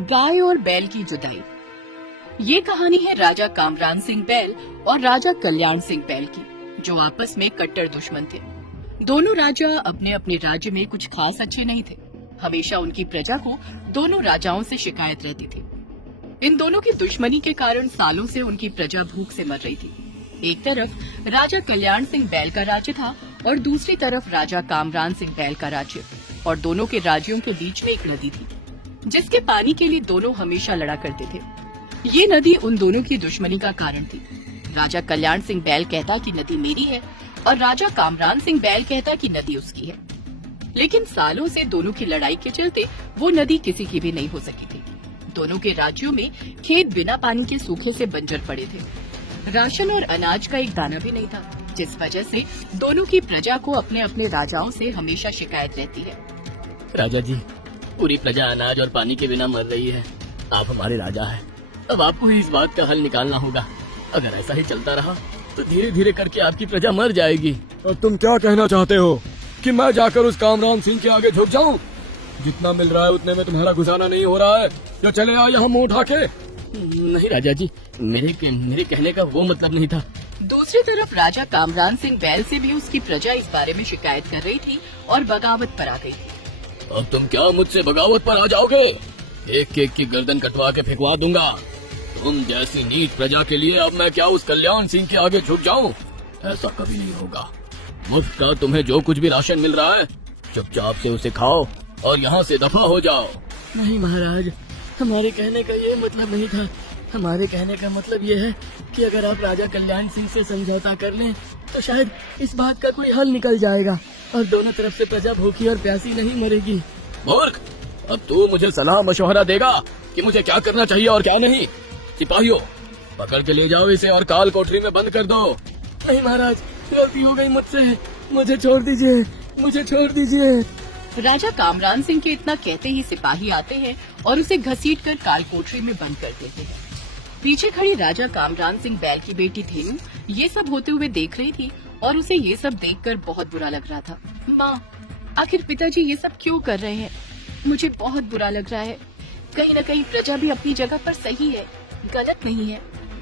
गाय और बैल की जुदाई। ये कहानी है राजा कामरान सिंह बैल और राजा कल्याण सिंह बैल की, जो आपस में कट्टर दुश्मन थे। दोनों राजा अपने अपने राज्य में कुछ खास अच्छे नहीं थे। हमेशा उनकी प्रजा को दोनों राजाओं से शिकायत रहती थी। इन दोनों की दुश्मनी के कारण सालों से उनकी प्रजा भूख से मर रही थी। एक तरफ राजा कल्याण सिंह बैल का राज्य था और दूसरी तरफ राजा कामरान सिंह बैल का राज्य, और दोनों के राज्यों के बीच में एक नदी थी, जिसके पानी के लिए दोनों हमेशा लड़ा करते थे। ये नदी उन दोनों की दुश्मनी का कारण थी। राजा कल्याण सिंह बैल कहता कि नदी मेरी है और राजा कामरान सिंह बैल कहता कि नदी उसकी है। लेकिन सालों से दोनों की लड़ाई के चलते वो नदी किसी की भी नहीं हो सकी थी। दोनों के राज्यों में खेत बिना पानी के सूखे से बंजर पड़े थे। राशन और अनाज का एक दाना भी नहीं था, जिस वजह से दोनों की प्रजा को अपने अपने राजाओं से हमेशा शिकायत रहती है। राजा जी, पूरी प्रजा अनाज और पानी के बिना मर रही है। आप हमारे राजा हैं, अब आपको ही इस बात का हल निकालना होगा। अगर ऐसा ही चलता रहा तो धीरे धीरे करके आपकी प्रजा मर जाएगी। और तुम क्या कहना चाहते हो कि मैं जाकर उस कामरान सिंह के आगे झुक जाऊं? जितना मिल रहा है उतने में तुम्हारा गुजारा नहीं हो रहा है, जो चले आओ यहाँ मुंह उठा के। नहीं राजा जी, मेरे कहने का वो मतलब नहीं था। दूसरी तरफ राजा कामरान सिंह बैल से भी उसकी प्रजा इस बारे में शिकायत कर रही थी और बगावत पर आ गई थी। अब तुम क्या मुझसे बगावत पर आ जाओगे? एक एक की गर्दन कटवा के फेंकवा दूंगा। तुम जैसी नीच प्रजा के लिए अब मैं क्या उस कल्याण सिंह के आगे झुक जाऊं? ऐसा कभी नहीं होगा। मुफ्त का तुम्हें जो कुछ भी राशन मिल रहा है, चुपचाप से उसे खाओ और यहाँ से दफा हो जाओ। नहीं महाराज, हमारे कहने का ये मतलब नहीं था। हमारे कहने का मतलब ये है कि अगर आप राजा कल्याण सिंह से समझौता कर लें तो शायद इस बात का कोई हल निकल जाएगा और दोनों तरफ से प्रजा भूखी और प्यासी नहीं मरेगी। मूर्ख, अब तू मुझे सलाह मशवरा देगा कि मुझे क्या करना चाहिए और क्या नहीं? सिपाहियों, पकड़ के ले जाओ इसे और काल कोठरी में बंद कर दो। नहीं महाराज, गलती हो गई मुझसे, मुझे छोड़ दीजिए, मुझे छोड़ दीजिए। राजा कामरान सिंह के इतना कहते ही सिपाही आते हैं और उसे घसीटकर काल कोठरी में बंद कर देते हैं। पीछे खड़ी राजा कामरान सिंह बैल की बेटी धेनु ये सब होते हुए देख रही थी और उसे ये सब देखकर बहुत बुरा लग रहा था। माँ, आखिर पिताजी ये सब क्यों कर रहे हैं? मुझे बहुत बुरा लग रहा है। कहीं न कहीं प्रजा भी अपनी जगह पर सही है, गलत नहीं है।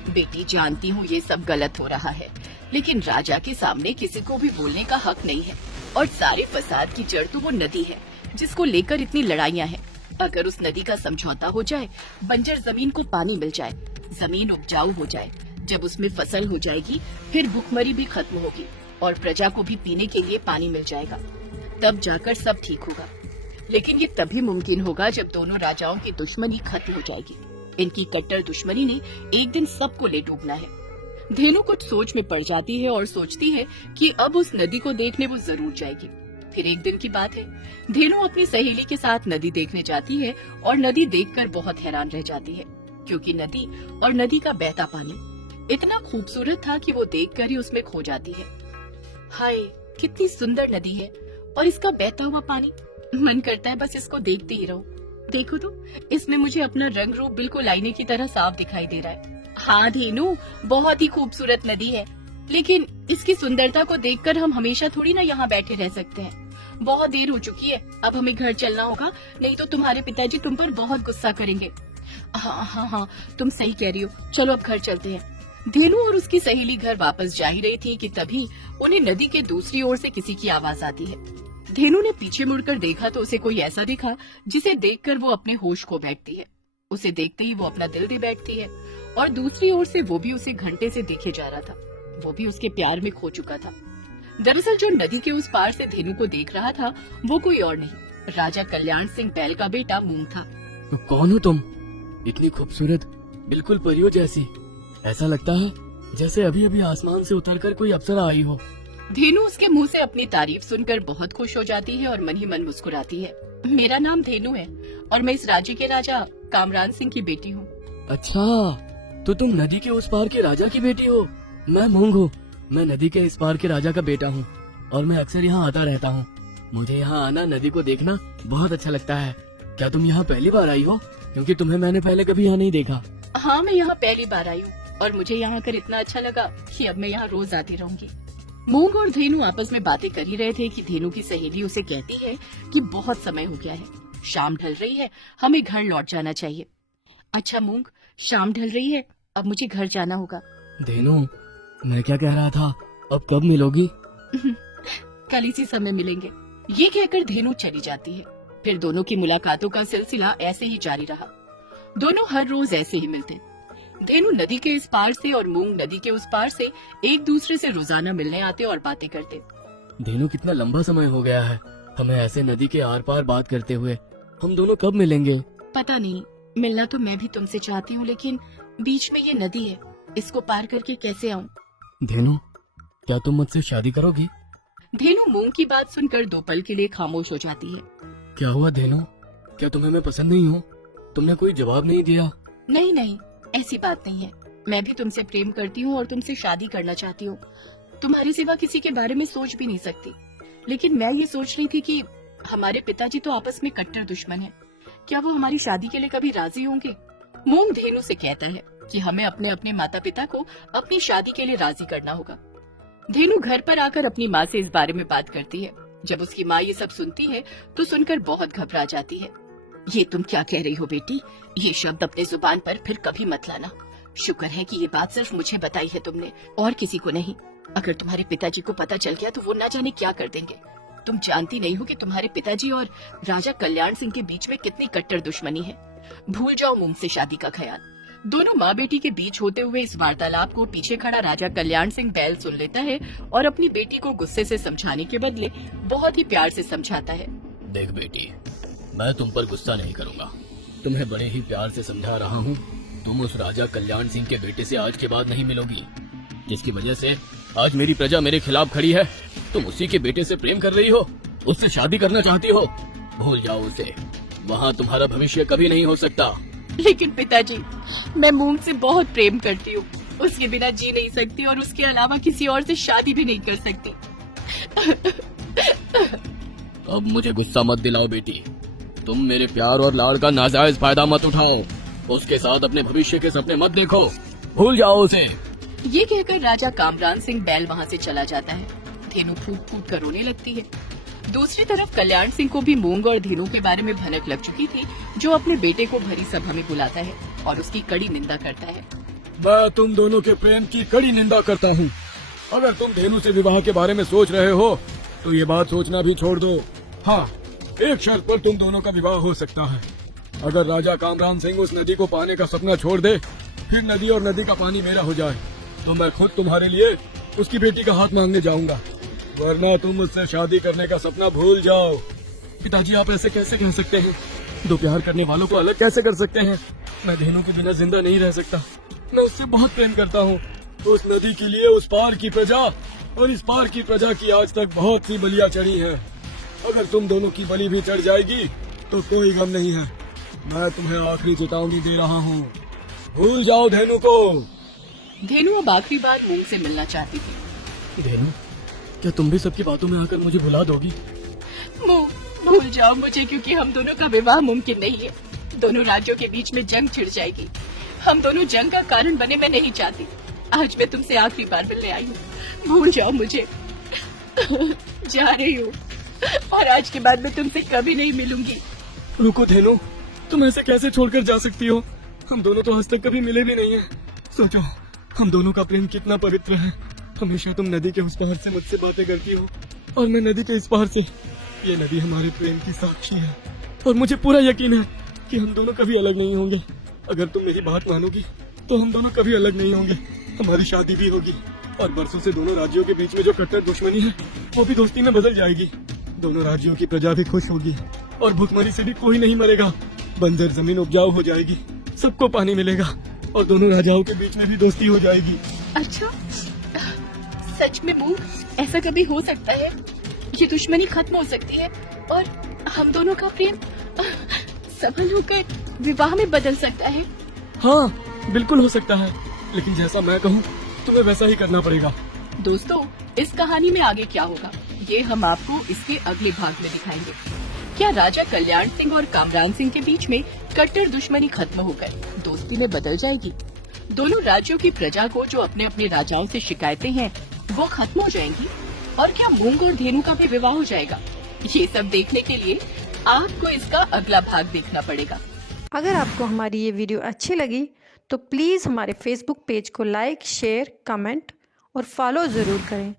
बेटी, जानती हूँ ये सब गलत हो रहा है, लेकिन राजा के सामने किसी को भी बोलने का हक नहीं है। और सारे फसाद की जड़ तो वो नदी है, जिसको लेकर इतनी लड़ाइयाँ हैं। अगर उस नदी का समझौता हो जाए, बंजर जमीन को पानी मिल जाए, जमीन उपजाऊ हो जाए, जब उसमें फसल हो जाएगी, फिर भूखमरी भी खत्म होगी और प्रजा को भी पीने के लिए पानी मिल जाएगा, तब जाकर सब ठीक होगा। लेकिन ये तभी मुमकिन होगा जब दोनों राजाओं की दुश्मनी खत्म हो जाएगी। इनकी कट्टर दुश्मनी ने एक दिन सबको ले डूबना है। धेनु कुछ सोच में पड़ जाती है और सोचती है कि अब उस नदी को देखने वो जरूर जाएगी। फिर एक दिन की बात है, धेनु अपनी सहेली के साथ नदी देखने जाती है और नदी देखकर बहुत हैरान रह जाती है, क्योंकि नदी और नदी का बहता पानी इतना खूबसूरत था कि वो देखकर ही उसमें खो जाती है। हाय, कितनी सुंदर नदी है और इसका बहता हुआ पानी, मन करता है बस इसको देखते ही रहो। देखो तो, इसमें मुझे अपना रंग रूप बिल्कुल आईने की तरह साफ दिखाई दे रहा है। हाँ धेनु, बहुत ही खूबसूरत नदी है, लेकिन इसकी सुंदरता को देखकर हम हमेशा थोड़ी ना यहाँ बैठे रह सकते हैं। बहुत देर हो चुकी है, अब हमें घर चलना होगा, नहीं तो तुम्हारे पिताजी तुम पर बहुत गुस्सा करेंगे। हाँ, तुम सही कह रही हो, चलो अब घर चलते हैं। धेनु और उसकी सहेली घर वापस जा ही रही थी कि तभी उन्हें नदी के दूसरी ओर से किसी की आवाज आती है। धेनु ने पीछे मुड़कर देखा तो उसे कोई ऐसा दिखा जिसे देखकर वो अपने होश खो बैठती है। उसे देखते ही वो अपना दिल दे बैठती है और दूसरी ओर से वो भी उसे घंटे से देखे जा रहा था। वो भी उसके प्यार में खो चुका था। दरअसल जो नदी के उस पार से धेनु को देख रहा था वो कोई और नहीं, राजा कल्याण सिंह बैल का बेटा मूंग था। तो कौन हो तुम? इतनी खूबसूरत, बिल्कुल परियों जैसी। ऐसा लगता है जैसे अभी अभी आसमान से उतरकर कोई अप्सरा आई हो। धेनु उसके मुंह से अपनी तारीफ सुनकर बहुत खुश हो जाती है और मन ही मन मुस्कुराती है। मेरा नाम धेनु है और मैं इस राज्य के राजा कामरान सिंह की बेटी हूँ। अच्छा, तो तुम नदी के उस पार के राजा की बेटी हो? मैं मूंग हूँ, मैं नदी के इस पार के राजा का बेटा हूँ और मैं अक्सर यहाँ आता रहता हूँ। मुझे यहाँ आना, नदी को देखना बहुत अच्छा लगता है। क्या तुम यहाँ पहली बार आई हो? क्योंकि तुम्हें मैंने पहले कभी यहाँ नहीं देखा। हाँ, मैं यहाँ पहली बार आई हूँ और मुझे यहाँ कर इतना अच्छा लगा कि अब मैं यहाँ रोज आती रहूंगी। मूंग और धेनु आपस में बातें कर ही रहे थे कि धेनु की सहेली उसे कहती है कि बहुत समय हो गया है, शाम ढल रही है, हमें घर लौट जाना चाहिए। अच्छा मूंग, शाम ढल रही है, अब मुझे घर जाना होगा। धेनु, मैं क्या कह रहा था, अब कब मिलोगी? कल इसी समय मिलेंगे। ये कहकर धेनु चली जाती है। फिर दोनों की मुलाकातों का सिलसिला ऐसे ही जारी रहा। दोनों हर रोज ऐसे ही मिलते। धेनु नदी के इस पार से और मूंग नदी के उस पार से एक दूसरे से रोजाना मिलने आते और बातें करते। धेनु, कितना लंबा समय हो गया है हमें ऐसे नदी के आर पार बात करते हुए। हम दोनों कब मिलेंगे? पता नहीं, मिलना तो मैं भी तुमसे चाहती हूँ, लेकिन बीच में ये नदी है, इसको पार करके कैसे आऊँ? धेनु, क्या तुम मुझसे शादी करोगी? धेनु मूंग की बात सुनकर 2 पल के लिए खामोश हो जाती है। क्या हुआ धेनु, क्या तुम्हें मैं पसंद नहीं हूँ? तुमने कोई जवाब नहीं दिया। नहीं नहीं, ऐसी बात नहीं है। मैं भी तुमसे प्रेम करती हूँ और तुमसे शादी करना चाहती हूँ। तुम्हारे सिवा किसी के बारे में सोच भी नहीं सकती। लेकिन मैं ये सोच रही थी कि हमारे पिताजी तो आपस में कट्टर दुश्मन हैं। क्या वो हमारी शादी के लिए कभी राजी होंगे? मूंग धेनु से कहता है कि हमें अपने अपने माता पिता को अपनी शादी के लिए राजी करना होगा। धेनु घर पर आकर अपनी माँ से इस बारे में बात करती है। जब उसकी माँ ये सब सुनती है तो सुनकर बहुत घबरा जाती है। ये तुम क्या कह रही हो बेटी? ये शब्द अपने जुबान पर फिर कभी मत लाना। शुक्र है कि ये बात सिर्फ मुझे बताई है तुमने, और किसी को नहीं। अगर तुम्हारे पिताजी को पता चल गया तो वो ना जाने क्या कर देंगे। तुम जानती नहीं हो कि तुम्हारे पिताजी और राजा कल्याण सिंह के बीच में कितनी कट्टर दुश्मनी है। भूल जाओ मूंग से शादी का ख्याल। दोनों माँ बेटी के बीच होते हुए इस वार्तालाप को पीछे खड़ा राजा कल्याण सिंह बैल सुन लेता है और अपनी बेटी को गुस्से से समझाने के बदले बहुत ही प्यार से समझाता है। देख बेटी, मैं तुम पर गुस्सा नहीं करूंगा। तुम्हें बड़े ही प्यार से समझा रहा हूँ। तुम उस राजा कल्याण सिंह के बेटे से आज के बाद नहीं मिलोगी, जिसकी वजह से आज मेरी प्रजा मेरे खिलाफ खड़ी है। तुम उसी के बेटे से प्रेम कर रही हो, उससे शादी करना चाहती हो। भूल जाओ उसे, वहाँ तुम्हारा भविष्य कभी नहीं हो सकता। लेकिन पिताजी, मैं मूंग से बहुत प्रेम करती हूँ। उसके बिना जी नहीं सकती और उसके अलावा किसी और से शादी भी नहीं कर सकती। अब मुझे गुस्सा मत दिलाओ बेटी। तुम मेरे प्यार और लाड़ का नाजायज फायदा मत उठाओ। उसके साथ अपने भविष्य के सपने मत देखो। भूल जाओ उसे। ये कहकर राजा कामरान सिंह बैल वहाँ से चला जाता है। धेनु फूट फूट कर रोने लगती है। दूसरी तरफ कल्याण सिंह को भी मूंग और धेनु के बारे में भनक लग चुकी थी, जो अपने बेटे को भरी सभा में बुलाता है और उसकी कड़ी निंदा करता है। मैं तुम दोनों के प्रेम की कड़ी निंदा करता हूँ। अगर तुम धेनु से विवाह के बारे में सोच रहे हो तो ये बात सोचना भी छोड़ दो। हाँ, एक शर्त पर तुम दोनों का विवाह हो सकता है। अगर राजा कामरान सिंह उस नदी को पाने का सपना छोड़ दे, फिर नदी और नदी का पानी मेरा हो जाए, तो मैं खुद तुम्हारे लिए उसकी बेटी का हाथ मांगने जाऊंगा। वरना तुम मुझसे शादी करने का सपना भूल जाओ। पिताजी, आप ऐसे कैसे कह सकते हैं? दो प्यार करने वालों को अलग कैसे कर सकते हैं? मैं धेनु के बिना जिंदा नहीं रह सकता। मैं उससे बहुत प्रेम करता हूँ। उस नदी के लिए उस पार की प्रजा और इस पार की प्रजा की आज तक बहुत सी बलियां चढ़ी हैं। अगर तुम दोनों की बलि भी चढ़ जाएगी तो कोई गम नहीं है। मैं तुम्हें आखिरी चेतावनी दे रहा हूँ, भूल जाओ धेनु को। धेनु अब आखिरी बार मूंग से मिलना चाहती थी। धेनु, क्या तुम भी सबकी बातों में आकर मुझे भुला दोगी? मूंग, भूल जाओ मुझे, क्योंकि हम दोनों का विवाह मुमकिन नहीं है। दोनों राज्यों के बीच में जंग छिड़ जाएगी। हम दोनों जंग का कारण बने, मैं नहीं चाहती। आज मैं तुमसे आखिरी बार मिलने आई हूँ, भूल जाओ मुझे। जा रही हूँ और आज के बाद मैं तुमसे कभी नहीं मिलूंगी। रुको धेनु, तुम ऐसे कैसे छोड़कर जा सकती हो? हम दोनों तो आज तक कभी मिले भी नहीं हैं। सोचो, हम दोनों का प्रेम कितना पवित्र है। हमेशा तुम नदी के उस पार से मुझसे बातें करती हो और मैं नदी के इस पार से। ये नदी हमारे प्रेम की साक्षी है और मुझे पूरा यकीन है कि हम दोनों कभी अलग नहीं होंगे। अगर तुम मेरी बात मानोगी तो हम दोनों कभी अलग नहीं होंगे। हमारी शादी भी होगी और बरसों से दोनों राज्यों के बीच में जो कट्टर दुश्मनी है वो भी दोस्ती में बदल जाएगी। दोनों राज्यों की प्रजा भी खुश होगी और भूखमरी से भी कोई नहीं मरेगा। बंजर जमीन उपजाऊ हो जाएगी, सबको पानी मिलेगा और दोनों राजाओं के बीच में भी दोस्ती हो जाएगी। अच्छा, सच में मूंग, ऐसा कभी हो सकता है? ये दुश्मनी खत्म हो सकती है और हम दोनों का प्रेम सफल होकर विवाह में बदल सकता है? हाँ, बिल्कुल हो सकता है, लेकिन जैसा मैं कहूँ तुम्हें वैसा ही करना पड़ेगा। दोस्तों, इस कहानी में आगे क्या होगा ये हम आपको इसके अगले भाग में दिखाएंगे। क्या राजा कल्याण सिंह और कामरान सिंह के बीच में कट्टर दुश्मनी खत्म होकर दोस्ती में बदल जाएगी? दोनों राज्यों की प्रजा को जो अपने अपने राजाओं से शिकायतें हैं वो खत्म हो जाएंगी? और क्या मूंग और धेनु का भी विवाह हो जाएगा? ये सब देखने के लिए आपको इसका अगला भाग देखना पड़ेगा। अगर आपको हमारी ये वीडियो अच्छी लगी तो प्लीज़ हमारे फेसबुक पेज को लाइक, शेयर, कमेंट और फॉलो ज़रूर करें।